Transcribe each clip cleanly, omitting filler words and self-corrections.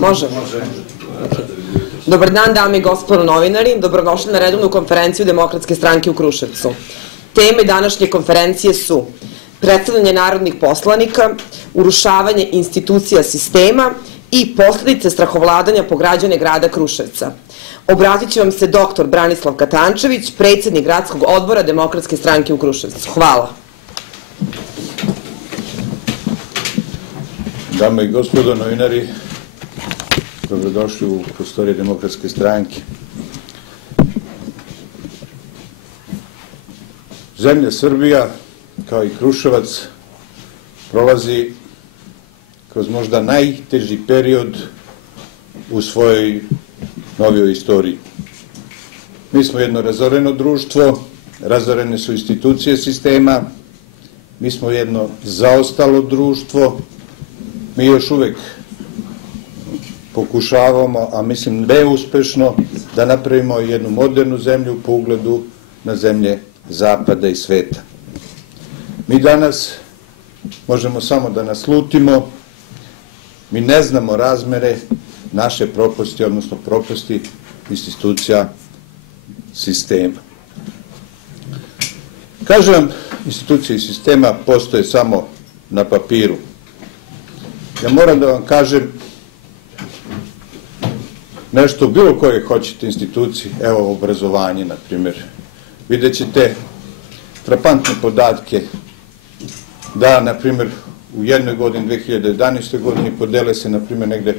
Može. Dobar dan, dame i gospodo novinari. Dobrodošli na redovnu konferenciju Demokratske stranke u Kruševcu. Teme današnje konferencije su predstavljanje narodnih poslanika, urušavanje institucija sistema i posledice strahovladanja po građane grada Kruševca. Obratit će vam se dr. Branislav Katančević, predsjednik gradskog odbora Demokratske stranke u Kruševcu. Hvala. Dame i gospodo novinari, dobrodošli u prostorije Demokratske stranke. Zemlja Srbija, kao i Kruševac, prolazi kroz možda najteži period u svojoj novijoj istoriji. Mi smo jedno razoreno društvo, razorene su institucije sistema, mi smo jedno zaostalo društvo, mi još uvek pokušavamo, a mislim neuspešno, da napravimo jednu modernu zemlju po ugledu na zemlje zapada i sveta. Mi danas možemo samo da naslutimo, mi ne znamo razmere naše propasti, odnosno propasti institucija sistema. Kažem, institucije sistema postoje samo na papiru. Ja moram da vam kažem nešto, bilo koje hoćete institucije, evo obrazovanje, na primjer. Vidjet ćete frapantne podatke da, na primjer, u jednoj godini, 2011. godini, podele se, na primjer, negde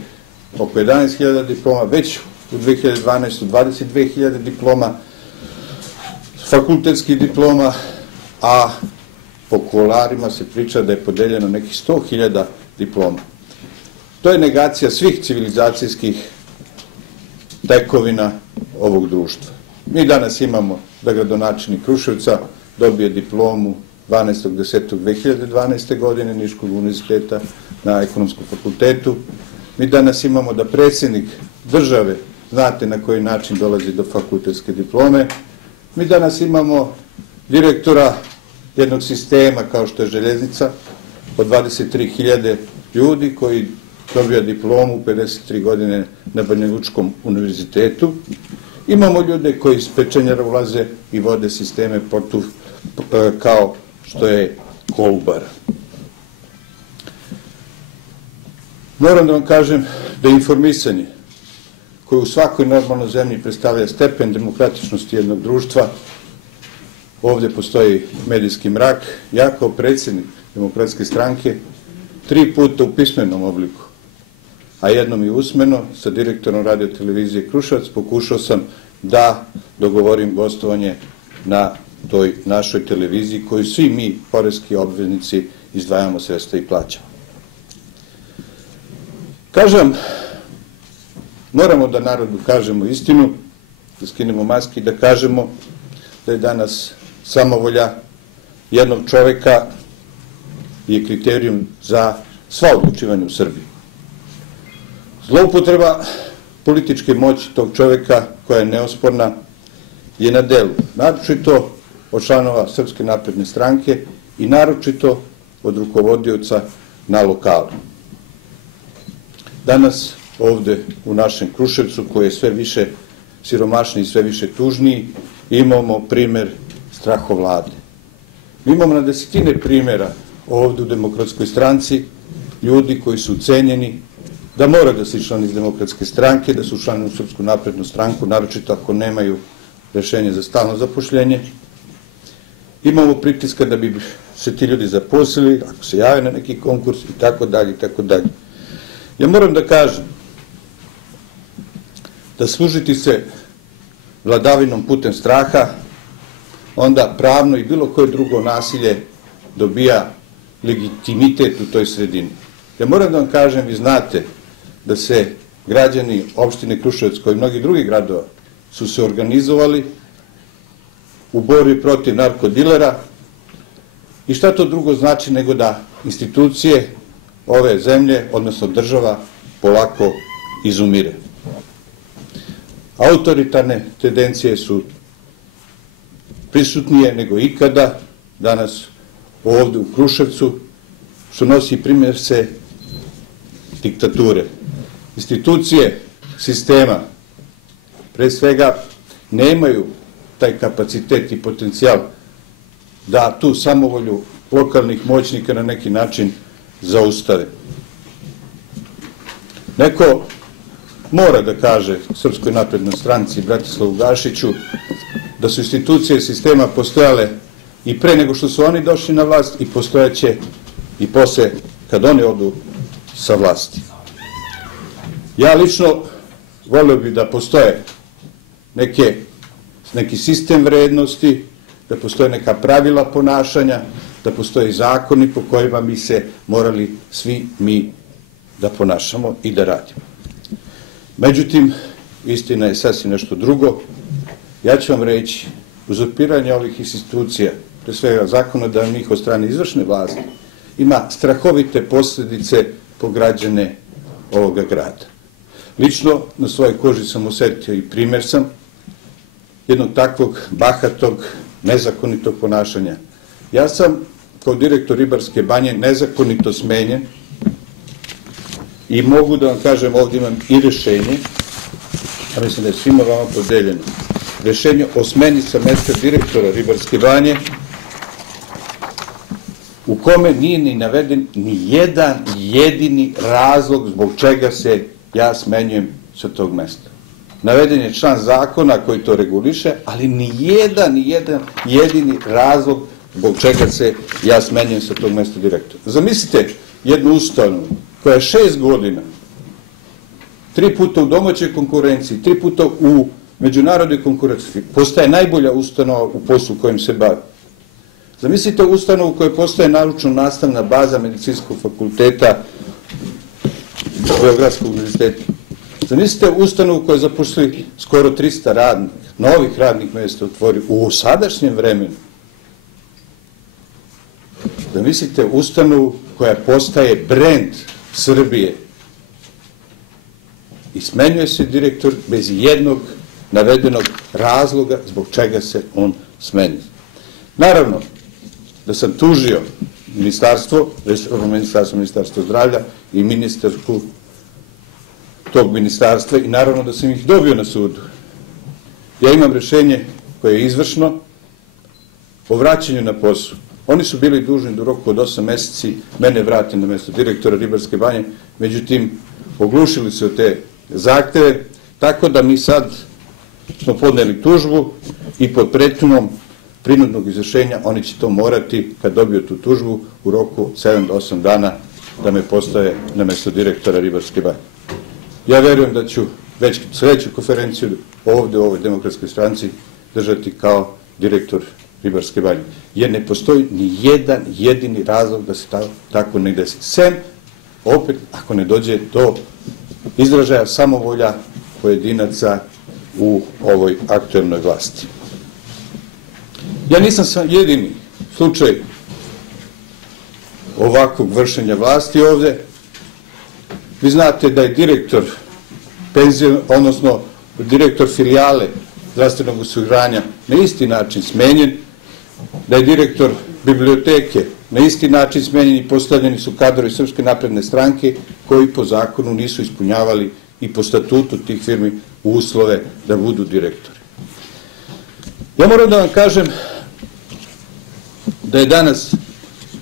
oko 11.000 diploma, već u 2012. 22.000 diploma, fakultetskih diploma, a po kuloarima se priča da je podeljeno nekih 100.000 diploma. To je negacija svih civilizacijskih tekovina ovog društva. Mi danas imamo da gradonačelnik Kruševca dobije diplomu 12.10.2012. godine Niškog univerziteta na Ekonomskom fakultetu. Mi danas imamo da predsjednik države, znate na koji način dolazi do fakultetske diplome. Mi danas imamo direktora jednog sistema kao što je željeznica od 23.000 ljudi koji dobija diplomu 53 godine na Banjalučkom univerzitetu. Imamo ljude koji iz pečenjara ulaze i vode sisteme kao što je Kolubara. Moram da vam kažem da informisanje koje u svakoj normalnoj zemlji predstavlja stepen demokratičnosti jednog društva, ovdje postoji medijski mrak. Ja kao predsjednik Demokratske stranke 3 puta u pismenom obliku, a jednom i usmeno, sa direktorom radio televizije Kruševac, pokušao sam da dogovorim gostovanje na toj našoj televiziji koju svi mi, poreski obveznici, izdvajamo sredstva i plaćamo. Kažem, moramo da narodu kažemo istinu, da skinemo maske i da kažemo da je danas samovolja jednog čoveka je kriterijum za sva odlučivanja u Srbiji. Zloupotreba političke moći tog čoveka, koja je neosporna, je na delu, naročito od članova Srpske napredne stranke i naročito od rukovodioca na lokalu. Danas ovde u našem Kruševcu, koji je sve više siromašniji i sve više tužniji, imamo primer strahovlade. Mi imamo na desetine primjera ovde u Demokratskoj stranci ljudi koji su ucenjeni da mora da se člani iz Demokratske stranke, da su člani u Srpsku naprednu stranku, naročito ako nemaju rešenje za stalno zapošljenje. Imamo pritiska da bi se ti ljudi zaposlili, ako se jave na neki konkurs i tako dalje i tako dalje. Ja moram da kažem da služiti se vladavinom putem straha, onda pravno i bilo koje drugo nasilje dobija legitimitet u toj sredini. Ja moram da vam kažem, vi znate da se građani opštine Kruševac, kao i mnogi drugi gradova, su se organizovali u borbi protiv narkodilera i šta to drugo znači nego da institucije ove zemlje, odnosno država, polako izumire. Autoritarne tendencije su prisutnije nego ikada danas ovde u Kruševcu, što nosi primjer se diktature. institucije sistema, pre svega, nemaju taj kapacitet i potencijal da tu samovolju lokalnih moćnika na neki način zaustave. Neko mora da kaže Srpskoj naprednoj stranci i Bratislavu Gašiću da su institucije sistema postojale i pre nego što su oni došli na vlast i postojaće i posle kad oni odu sa vlasti. Ja lično volio bih da postoje neki sistem vrednosti, da postoje neka pravila ponašanja, da postoje zakoni po kojima bi se morali svi mi da ponašamo i da radimo. Međutim, istina je sasvim nešto drugo. Ja ću vam reći, uzurpiranje ovih institucija, pre svega zakonodavnih od strane izvršne vlasti, ima strahovite posljedice po građane ovoga grada. Lično na svojoj koži sam osetio i primer sam jednog takvog bahatog, nezakonitog ponašanja. Ja sam kao direktor Ribarske banje nezakonito smenjen i mogu da vam kažem, ovdje imam i rešenje, a mislim da je svima vama podeljeno. Rešenje o smeni sa mesta direktora Ribarske banje, u kome nije ni naveden ni jedan jedini razlog zbog čega se ja smenjujem sa tog mesta. Naveden je član zakona koji to reguliše, ali ni jedan jedini razlog zbog čega se ja smenjujem sa tog mesta direktora. Zamislite jednu ustanovu koja je 6 godina, 3 puta u domaćoj konkurenciji, 3 puta u međunarodnoj konkurenciji, postaje najbolja ustanova u poslu kojim se bavi. Zamislite ustanovu u kojoj postaje naučno-nastavna baza Medicinskog fakulteta Beogradskog univerziteta. Zamislite ustanovu koja zapošli skoro 300 radnika, novih radnih mjesta otvori u sadašnjem vremenu. Zamislite ustanovu koja postaje brend Srbije i smenjuje se direktor bez jednog navedenog razloga zbog čega se on smenjuje. Naravno, da sam tužio ministarstvo zdravlja i ministarku tog ministarstva i naravno da sam ih dobio na sudu. Ja imam rešenje koje je izvršno o vraćanju na posao. Oni su bili dužni do roku od 8 meseci mene vratiti na mesto direktora Ribarske banje, međutim, oglušili se od te zahteve, tako da mi sad smo podneli tužbu i pod pretnjom prinudnog izvršenja oni će to morati, kad dobiju tu tužbu, u roku 7 do 8 dana da me postave na mesto direktora Ribarske banje. Ja verujem da ću već sledeću konferenciju ovde u ovoj demokratskoj stranci držati kao direktor Ribarske banje. Jer ne postoji ni jedan jedini razlog da se tako ne desi. Sem, opet, ako ne dođe do izražaja samovolja pojedinaca u ovoj aktuelnoj vlasti. Ja nisam jedini slučaj ovakvog vršenja vlasti ovde. Vi znate da je direktor direktor filijale zdravstvenog osiguranja na isti način smenjen, da je direktor biblioteke na isti način smenjen i postavljeni su kadrovi Srpske napredne stranke koji po zakonu nisu ispunjavali i po statutu tih firmi uslove da budu direktori. Ja moram da vam kažem da je danas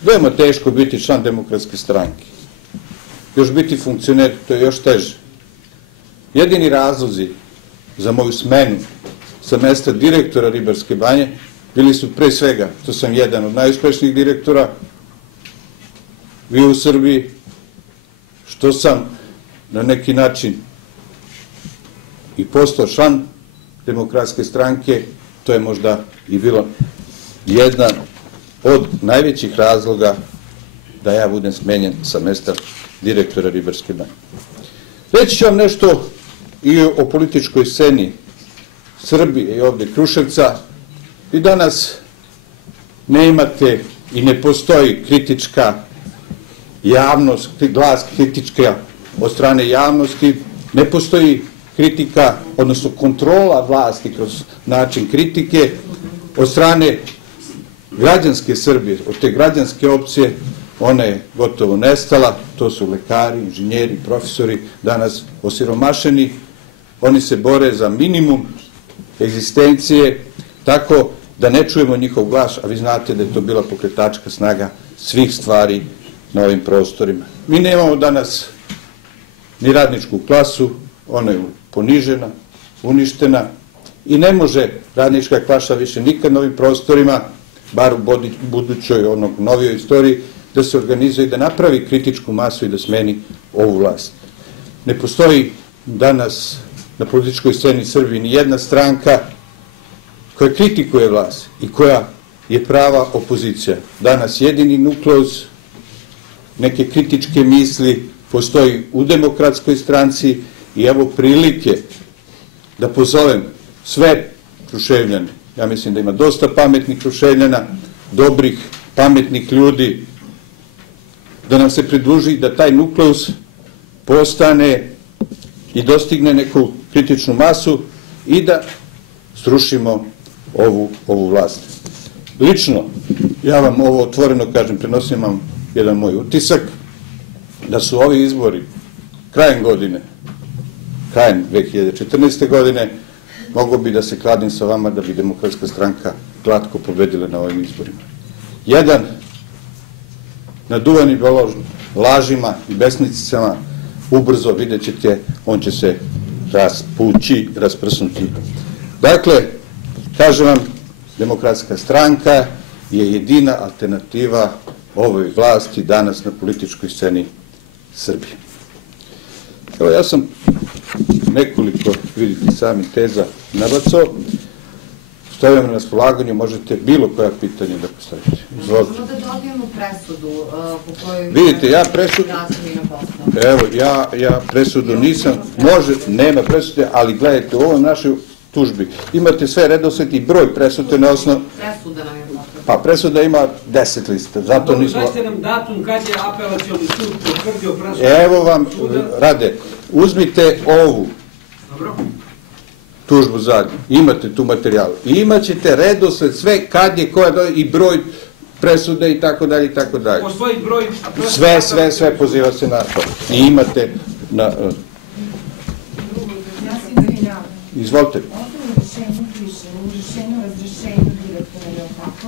veoma teško biti član demokratske stranke. Još biti funkcioner, to je još teže. Jedini razlozi za moju smenu sa mesta direktora Ribarske banje bili su pre svega, što sam jedan od najuspešnijih direktora bio u Srbiji, što sam na neki način i postao član demokratske stranke, to je možda i bilo jedan od najvećih razloga da ja budem smenjen sa mesta direktora Ribarske banje. Reći ću vam nešto i o političkoj sceni Srbije i ovde Kruševca. I danas ne imate i ne postoji kritička javnost, glas kritička od strane javnosti, ne postoji kritika, odnosno kontrola vlasti kroz način kritike od strane građanske Srbije, od te građanske opcije ona je gotovo nestala, to su lekari, inženjeri, profesori, danas osiromašeni, oni se bore za minimum egzistencije, tako da ne čujemo njihov glas, a vi znate da je to bila pokretačka snaga svih stvari na ovim prostorima. Mi nemamo danas ni radničku klasu, ona je ponižena, uništena i ne može radnička klasa više nikad na ovim prostorima, bar u budućoj, novijoj istoriji, da se organizuje i da napravi kritičku masu i da smeni ovu vlast. Ne postoji danas na političkoj sceni Srbiji ni jedna stranka koja kritikuje vlast i koja je prava opozicija. Danas jedini nukleus neke kritičke misli postoji u Demokratskoj stranci i evo prilike da pozovem sve Kruševljane. Ja mislim da ima dosta pametnih Kruševljana, dobrih, pametnih ljudi, da nam se pridruži, da taj nukleus postane i dostigne neku kritičnu masu i da srušimo ovu vlast. Lično, ja vam ovo otvoreno kažem, prenosim vam jedan moj utisak, da su ovi izbori krajem 2014. godine, mogo bi da se kladim sa vama da bi Demokratska stranka glatko pobedila na ovim izborima. Jedan naduvani lažima i besnicama, ubrzo vidjet ćete, on će se raspući, rasprsnuti. Dakle, kažem vam, Demokratska stranka je jedina alternativa ovoj vlasti danas na političkoj sceni Srbije. Evo, ja sam nekoliko, vidite sami, teza nabacao. Stojim na raspolaganju, možete bilo koja pitanja da postavite. Izvolite. Možemo da dobijemo presudu po kojoj... Vidite, ja presudu... Evo, ja presudu nisam... Može, nema presude, ali gledajte, u ovom našoj tužbi imate sve redosled i broj presude na osnovu... Presuda nam je potrebna. Pa presuda ima 10 lista, zato nismo... Značite nam datum kad je apelacioni sud potvrdio presudu? Evo vam, Rade, uzmite ovu tužbu zadnju, imate tu materijalu i imat ćete redosled sve kad je koja i broj presude i tako dalje i tako dalje. Postoji broj... Sve poziva se na to. I imate na... Ja se izvinjavam. Izvolite. Ovdje u rešenju piše, u rešenju o razrešenju direktora, je li tako,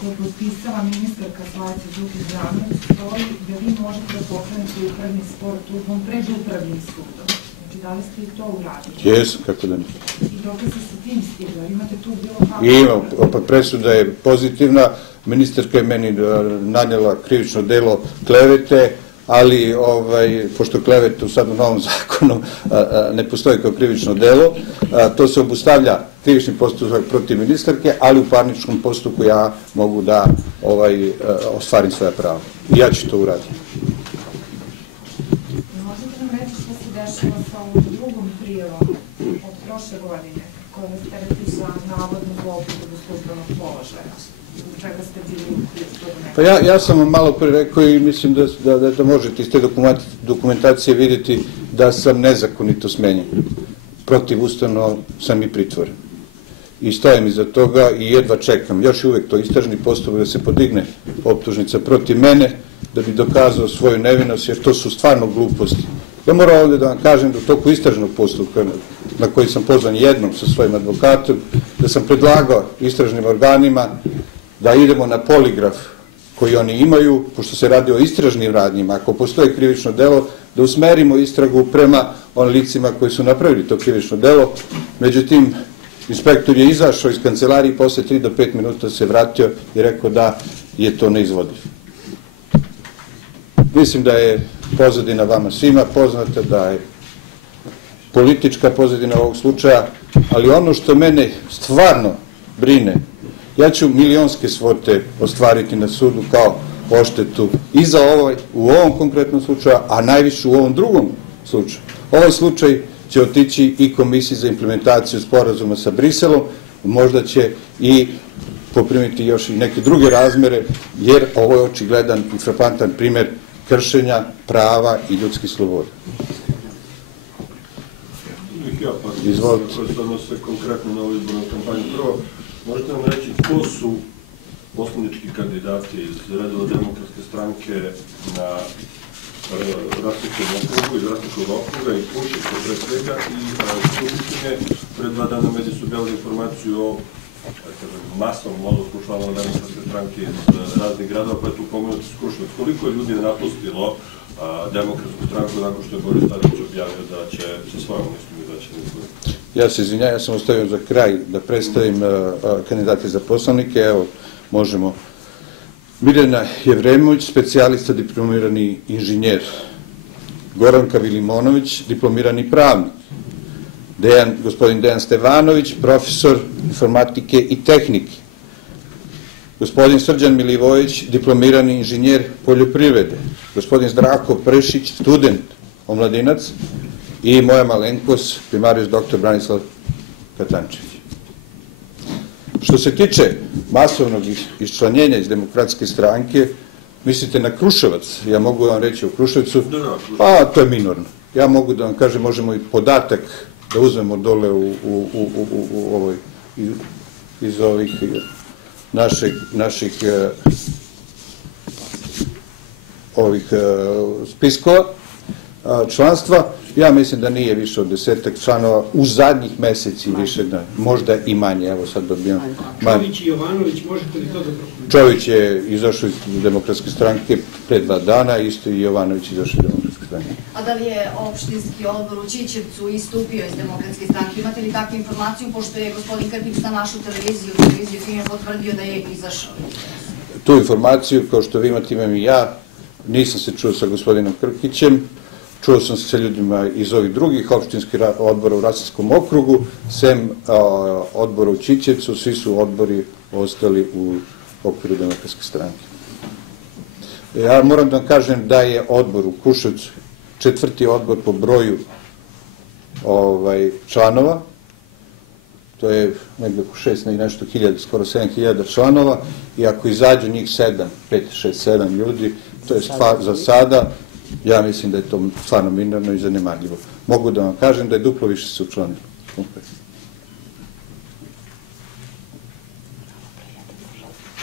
koje je potpisala ministarka Slavica Đukić Dejanović, stoji da vi možete da pokrenete upravni spor tužbom pred upravnim sudom. Znači, da li ste i to uradili? Jesam, kako da ne. I dok se sa tim stigla, imate tu bilo kako... Ima, presuda je pozitivna, ministarka je meni nanjela krivično delo klevete, ali pošto klevetu sad u novom zakonu ne postoji kao krivično delo, to se obustavlja krivični postupak protiv ministarke, ali u parničnom postupku ja mogu da ostvarim svoja prava. I ja ću to uraditi. Možete nam reći što se dešava sa ovom drugom prijavom od prošle godine, koja vas tereti za navodnu zloupotrebu službenog položaja? Čega ste bili u krivičnom? Pa ja sam vam malo pre rekao i mislim da možete iz te dokumentacije vidjeti da sam nezakonito smenjen. Protivustavno sam i pritvoren. I stojim iza toga i jedva čekam. Još uvek to istražni postupak da se podigne optužnica protiv mene, da bi dokazao svoju nevinost, jer to su stvarno gluposti. Ja moram ovdje da vam kažem da u toku istražnog postupka, na koji sam pozvan jednom sa svojim advokatom, da sam predlagao istražnim organima da idemo na poligraf koji oni imaju, pošto se radi o istražnim radnjima, ako postoji krivično delo, da usmerimo istragu prema onim licima koji su napravili to krivično delo. Međutim, inspektor je izašao iz kancelarije i posle 3 do 5 minuta se vratio i rekao da je to neizvodljiv. Mislim da je pozadina vama svima poznata, da je politička pozadina ovog slučaja, ali ono što mene stvarno brine, ja ću milionske svote ostvariti na sudu kao odštetu i za u ovom konkretnom slučaju, a najviše u ovom drugom slučaju. Ovaj slučaj će otići i Komisiji za implementaciju sporazuma sa Briselom, možda će i poprimiti još i neke druge razmere, jer ovo je očigledan i frapantan primer kršenja prava i ljudskih sloboda. Izvolite. Koji se odnose konkretno na ovu izbornu kampanju. Prvo, možete nam reći ko su poslanički kandidati iz redova Demokratske stranke na Rastinskom okrugu, iz Rastinskog okruga i Kruševca pre svega, i Skupštine pre 2 dana mediji su objavili informaciju o masovnom odlasku članova Demokratske stranke iz raznih gradova, pa je tu pomenuti Kruševac. Koliko je ljudi napustilo Demokratsku stranku nakon što je Boris Tadić objavio da će sa svojom listom izaći na izbore? Ja se izvinjam, ja sam ostavio za kraj da predstavim kandidate za poslanike. Evo, možemo. Mirjana Jevremović, specijalista, diplomirani inženjer. Goranka Vilimonović, diplomirani pravnik. Gospodin Dejan Stevanović, profesor informatike i tehnike. Gospodin Srđan Milivojević, diplomirani inženjer poljoprivrede. Gospodin Zdravko Pršić, student, omladinac. I moja malenkost, primarius dr. Branislav Katančević. Što se tiče masovnog iščlanjenja iz Demokratske stranke, mislite na Kruševac, ja mogu vam reći o Kruševcu, pa to je minorno. Ja mogu da vam kažem, možemo i podatak da uzmemo dole iz ovih naših spiskova članstva. Ja mislim da nije više od 10 članova u zadnjih meseci, više da, možda i manje, evo sad dobijam. Čović i Jovanović, možete li to da prokomentirate? Čović je izašao iz Demokratske stranke pre 2 dana, isto i Jovanović izašao iz Demokratske stranke. A da li je opštinski odbor u Ćićevcu istupio iz Demokratske stranke? Imate li takvu informaciju, pošto je gospodin Krpić na našu televiziju FINE potvrdio da je izašao? Tu informaciju, kao što vi imate, imam i ja, nisam se čuo sa gospodinom Krkićem, čuo sam se sa ljudima iz ovih drugih opštinskih odbora u Rasinskom okrugu, sem odbora u Ćićevcu, svi su odbori ostali u okviru Demokratske stranke. Ja moram da vam kažem da je odbor u Kruševcu 4. odbor po broju članova, to je negde oko 6 nešto hiljada, skoro 7.000 članova, i ako izađu njih 5, 6, 7 ljudi, to je stvar za sada. Ja mislim da je to stvarno minorno i zanemarljivo. Mogu da vam kažem da je duplo više se učlanilo.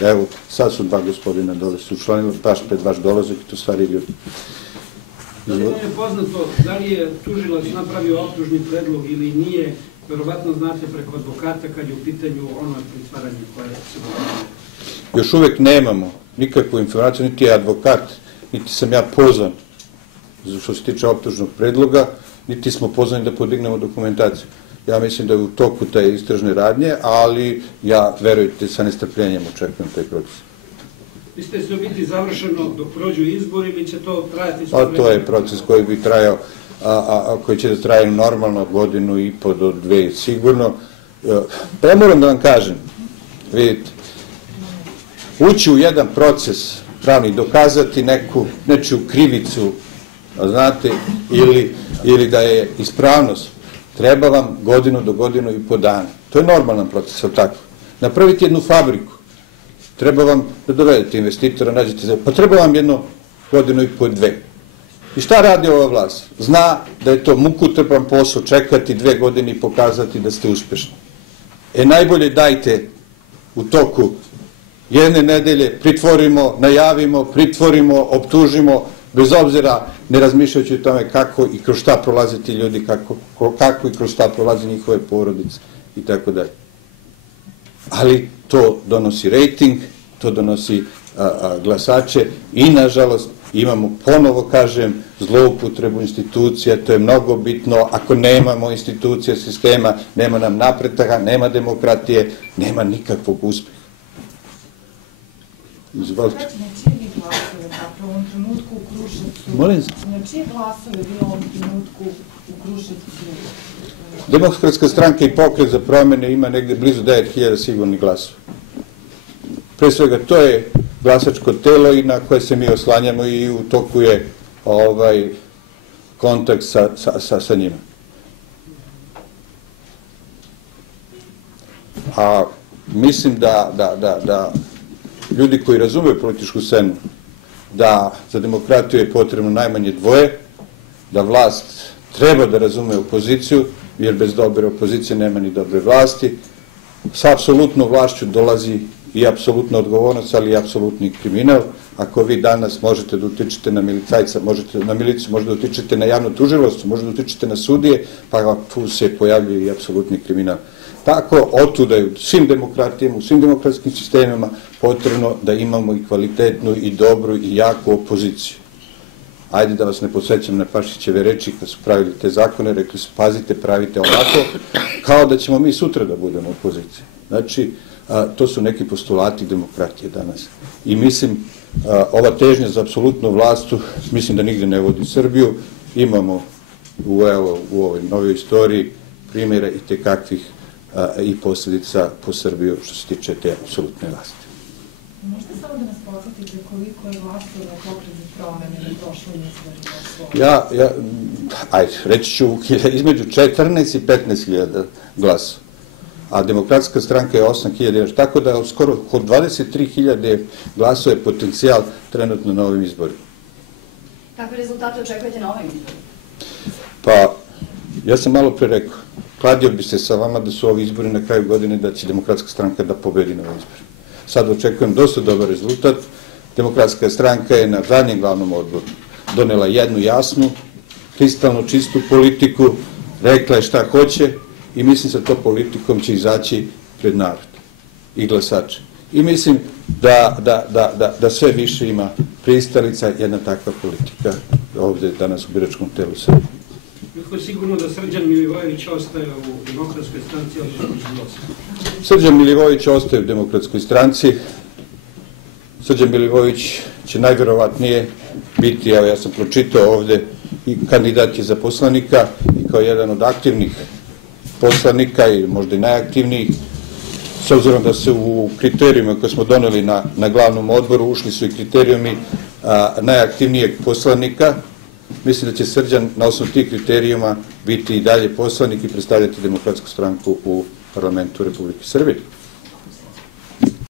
Evo, sad su 2 gospodina dole se učlanili, baš pred vaš dolazak i to stvari ljudi. Da li vam je poznato da li je tužilac napravio optužni predlog ili nije, verovatno znate preko advokata kad je u pitanju ono pritvaranje koje se događa? Još uvek nemamo nikakvu informaciju, niti je advokat, niti sam ja pozvan što se tiče optužnog predloga, niti smo pozvani da podignemo dokumentaciju. Ja mislim da je u toku te istražne radnje, ali ja, verujte, sa nestrpljenjem očekujem taj proces. Mislite da će biti završeno dok prođu izbori ili će to trajati? Pa to je proces koji bi trajao, koji će da traje normalno 1,5 do 2 sigurno. Pa ja moram da vam kažem, vidite, ući u jedan proces pravni, dokazati nečiju krivicu, znate, ili da je ispravnost, treba vam 1 do 1,5 dana. To je normalan proces, ali tako. Napraviti jednu fabriku, treba vam da dovedete investitora, nađete, pa treba vam 1,5 godinu, 2. I šta radi ova vlast? Zna da je to mukotrpan posao, čekati 2 godine i pokazati da ste uspešni. Najbolje dajte u toku 1 nedelje, pritvorimo, najavimo, pritvorimo, optužimo, bez obzira ne razmišljajući o tome kako i kroz šta prolaze ti ljudi, kako i kroz šta prolaze njihove porodice i tako dalje. Ali to donosi rejting, to donosi glasače i, nažalost, imamo, ponovo kažem, zloupotrebu institucija, to je mnogo bitno. Ako nemamo institucija, sistema, nema nam napretaka, nema demokratije, nema nikakvog uspeha. Izvolite. Na čije vi glasove, dakle, u ovom trenutku u Kruševcu? Molim? Na čije glasove vi u ovom trenutku u Kruševcu? Demokratska stranka i Pokret za promene ima negde blizu 9.000 sigurnih glasova. Pre svega, to je glasačko telo i na koje se mi oslanjamo i u toku je kontakt sa njima. A mislim da ljudi koji razumeju političku scenu, da za demokratiju je potrebno najmanje 2, da vlast treba da razume opoziciju, jer bez dobre opozicije nema ni dobre vlasti. Sa apsolutnom vlašću dolazi i apsolutna odgovornost, ali i apsolutni kriminal. Ako vi danas možete da utičete na milicajca, na miliciju, možete da utičete na javno tužilaštvo, možete da utičete na sudije, pa tu se pojavljuje i apsolutni kriminal. Tako, otuda je u svim demokratijama, u svim demokratskim sistemima potrebno da imamo i kvalitetnu i dobru i jaku opoziciju. Ajde da vas ne podsjećam na Pašićeve reči kad su pravili te zakone, rekli su pazite, pravite ovako, kao da ćemo mi sutra da budemo opozicija. Znači, to su neki postulati demokratije danas. I mislim, ova težnja za apsolutnu vlastu, mislim da nigde ne vodi Srbiju. Imamo u ovoj novoj istoriji primjera i tekakvih i posljedica po Srbiju što se tiče te apsolutne vlasti. Možete samo da nas podsjetite koliko je glasova Pokret za promene na prošloj izborima? Ajde, reći ću između 14 i 15.000 glasova, a Demokratska stranka je 8.000, tako da skoro od 23.000 glasova je potencijal trenutno na ovim izborima. Kakve rezultate očekujete na ovim izborima? Pa, ja sam malo pre rekao, kladio bi se sa vama da su ovi izbori na kraju godine, da će Demokratska stranka da pobedi na ovim izborima. Sad očekujem dosta dobar rezultat. Demokratska stranka je na zadnjem glavnom odboru donela jednu jasnu, kristalno čistu politiku, rekla je šta hoće i mislim sa to politikom će izaći pred narod i glasače. I mislim da sve više ima pristalica jedna takva politika ovde danas u biračkom telu Srbije. Kako je sigurno da Srđan Milivojević ostaje u Demokratskoj stranci, ali Srđan Milivojević ostaje u Demokratskoj stranci. Srđan Milivojević će najverovatnije biti, evo ja sam pročitao ovde, i kandidat je za poslanika i kao jedan od aktivnih poslanika i možda i najaktivnijih, s obzirom da se u kriterijuma koje smo doneli na glavnom odboru ušli su i kriterijumi najaktivnijeg poslanika. Mislim da će Srđan na osnovu tih kriterijuma biti i dalje poslanik i predstavljati Demokratsku stranku u parlamentu Republike Srbije.